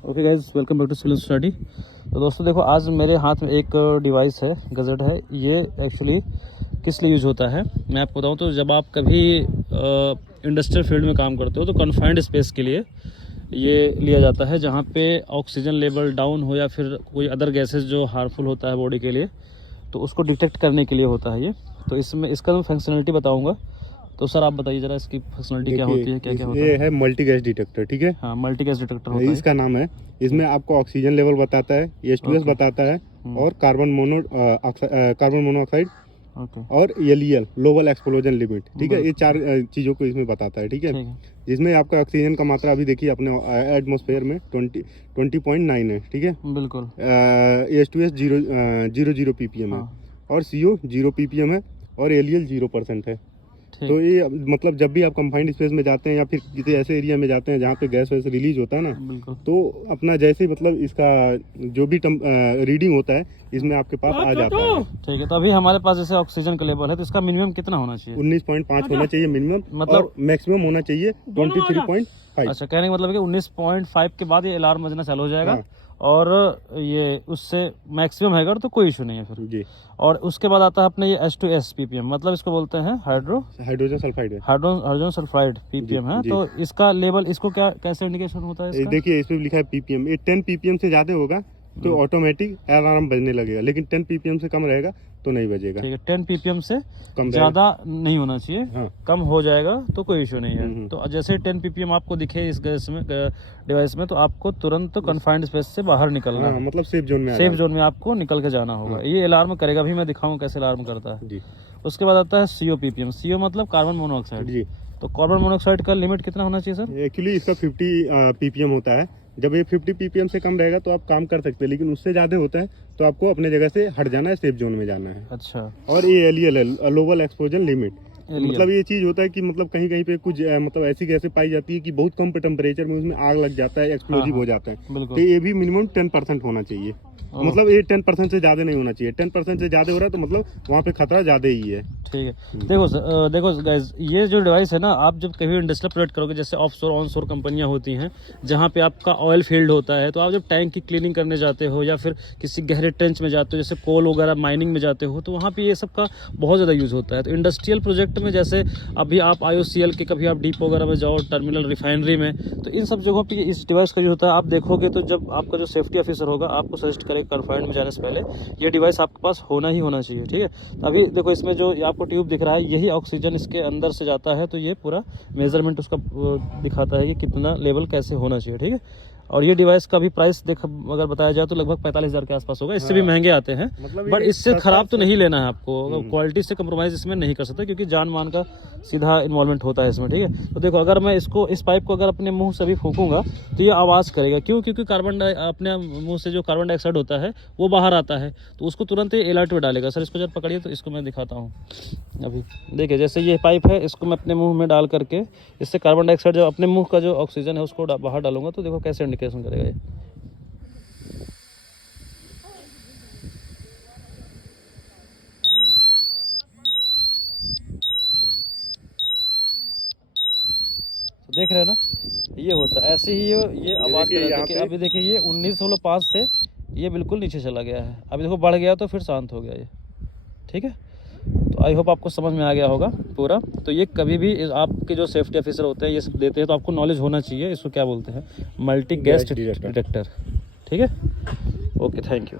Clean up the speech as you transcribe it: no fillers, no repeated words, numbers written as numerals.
Okay guys, welcome back to civil society. तो दोस्तों देखो, आज मेरे हाथ में एक डिवाइस है, गजट है। ये एक्चुअली किस लिए यूज़ होता है मैं आपको बताऊं। तो जब आप कभी इंडस्ट्रियल फील्ड में काम करते हो तो कन्फाइंड स्पेस के लिए ये लिया जाता है, जहाँ पे ऑक्सीजन लेवल डाउन हो या फिर कोई अदर गैसेस जो हार्मफुल होता है बॉडी के लिए, तो उसको डिटेक्ट करने के लिए होता है ये। तो इसमें इसका मैं फंक्शनलिटी बताऊँगा। तो सर आप बताइए जरा, इसकी फंक्शनलिटी क्या होती है, क्या क्या होता है? ये है मल्टी गैस डिटेक्टर, ठीक है। हाँ, मल्टी गैस डिटेक्टर होता है इसका नाम है। इसमें आपको ऑक्सीजन लेवल बताता है, H2S बताता है, और कार्बन मोनोऑक्साइड और एलईएल, लोअर एक्सप्लोजन लिमिट, ठीक है। ये 4 चीज़ों को इसमें बताता है, ठीक है। जिसमें आपका ऑक्सीजन का मात्रा अभी देखिए अपने एटमॉस्फेयर में 20.9 है, ठीक है। बिल्कुल। H2S 0 ppm है, और CO 0 ppm है, और एलईएल 0% है। तो ये मतलब जब भी आप कंफाइंड स्पेस में जाते हैं या फिर किसी ऐसे एरिया में जाते हैं जहाँ पे गैस वैसे रिलीज होता है ना, तो अपना जैसे मतलब इसका जो भी रीडिंग होता है इसमें आपके पास आ जाता है। ठीक है। तो अभी हमारे पास जैसे ऑक्सीजन का लेवल है, तो इसका मिनिमम कितना होना चाहिए? 19.5 होना चाहिए मिनिमम, मतलब मैक्सिमम होना चाहिए 23.5। अच्छा, कहने का मतलब है कि 19.5 के बाद ये अलार्म बजना चालू हो जाएगा। और ये उससे मैक्सिमम है अगर तो कोई इशू नहीं है फिर जी। और उसके बाद आता है अपने ये H2S ppm, मतलब इसको बोलते हैं हाइड्रोजन सल्फाइड ppm है। तो इसका लेवल, इसको क्या कैसे इंडिकेशन होता है इसका? देखिए इसमें लिखा है ppm। ये 10 ppm से ज्यादा होगा तो ऑटोमेटिक अलार्म बजने लगेगा, लेकिन 10 ppm से कम रहेगा तो नहीं बजेगा। ठीक है, 10 ppm से ज्यादा नहीं होना चाहिए। हाँ। कम हो जाएगा तो कोई इशू नहीं है। तो जैसे 10 ppm आपको दिखे इस गैस में, डिवाइस में, तो आपको तुरंत कन्फाइंड स्पेस से बाहर निकलना है। मतलब सेफ जोन में आपको निकल के जाना होगा। ये अलार्म करेगा भी, मैं दिखाऊं कैसे अलार्म करता है जी। उसके बाद आता है CO ppm। CO मतलब कार्बन मोनोऑक्साइड जी। तो कार्बन मोनोऑक्साइड का लिमिट कितना होना चाहिए सर? एक्चुअली इसका 50 ppm होता है। जब ये 50 ppm से कम रहेगा तो आप काम कर सकते हैं, लेकिन उससे ज्यादा होता है तो आपको अपने जगह से हट जाना है, सेफ जोन में जाना है। अच्छा। और ये एलईएल है, लोअर एक्सपोजर लिमिट। मतलब ये चीज होता है कि मतलब कहीं कहीं पे कुछ मतलब ऐसी गैसें पाई जाती है कि बहुत कम टेम्परेचर में उसमें आग लग जाता है, एक्सप्लोजिव हो जाता है। तो ये भी मिनिमम 10% होना चाहिए। मतलब ये 10% से ज्यादा नहीं होना चाहिए। 10% से ज्यादा हो रहा है तो मतलब वहाँ पे खतरा ज्यादा ही है। ठीक है। देखो गाइस, ये जो डिवाइस है ना, आप जब कभी इंडस्ट्रियल प्रोजेक्ट करोगे, जैसे ऑफशोर ऑनशोर कंपनियां होती हैं जहाँ पे आपका ऑयल फील्ड होता है, तो आप जब टैंक की क्लीनिंग करने जाते हो या फिर किसी गहरे ट्रेंच में जाते हो, जैसे कोल वगैरह माइनिंग में जाते हो, तो वहाँ पे ये सब का बहुत ज़्यादा यूज़ होता है। तो इंडस्ट्रियल प्रोजेक्ट में, जैसे अभी आप IOCL के कभी आप डिपो वगैरह में जाओ, टर्मिनल, रिफाइनरी में, तो इन सब जगहों पर इस डिवाइस का यूज होता है। आप देखोगे तो जब आपका जो सेफ्टी ऑफिसर होगा आपको सजेस्ट करेगा कन्फाइंड में जाने से पहले ये डिवाइस आपके पास होना ही होना चाहिए। ठीक है। अभी देखो, इसमें जो आपको ट्यूब दिख रहा है, यही ऑक्सीजन इसके अंदर से जाता है, तो ये पूरा मेजरमेंट उसका दिखाता है कि कितना लेवल कैसे होना चाहिए। ठीक है। और ये डिवाइस का भी प्राइस अगर बताया जाए तो लगभग 45,000 के आसपास होगा। इससे भी महंगे आते हैं, बट इससे खराब तो नहीं लेना है आपको। क्वालिटी से कंप्रोमाइज इसमें नहीं कर सकते, क्योंकि जान मान का सीधा इन्वॉल्वमेंट होता है इसमें। ठीक है। तो देखो, अगर मैं इस पाइप को अगर अपने मुंह से भी फूकूंगा तो ये आवाज़ करेगा। क्यों? क्योंकि अपने मुंह से जो कार्बन डाइऑक्साइड होता है वो बाहर आता है, तो उसको तुरंत ही अलर्ट में डालेगा। सर इसको जब पकड़िए तो इसको मैं दिखाता हूँ। अभी देखिए, जैसे ये पाइप है, इसको मैं अपने मुंह में डाल करके इससे कार्बन डाइऑक्साइड जो अपने मुंह का जो ऑक्सीजन है उसको बाहर डालूंगा, तो देखो कैसे इंडिकेशन करेगा ये। देख रहे हैं ना, ये होता है ऐसे ही। ये आवाज़ कर, अभी देखिए ये 19.5 से ये बिल्कुल नीचे चला गया है। अभी देखो बढ़ गया तो फिर शांत हो गया ये। ठीक है। तो आई होप आपको समझ में आ गया होगा पूरा। तो ये कभी भी आपके जो सेफ्टी ऑफिसर होते हैं ये सब देते हैं, तो आपको नॉलेज होना चाहिए। इसको क्या बोलते हैं? Multi gas detector. ठीक है। Okay, thank you.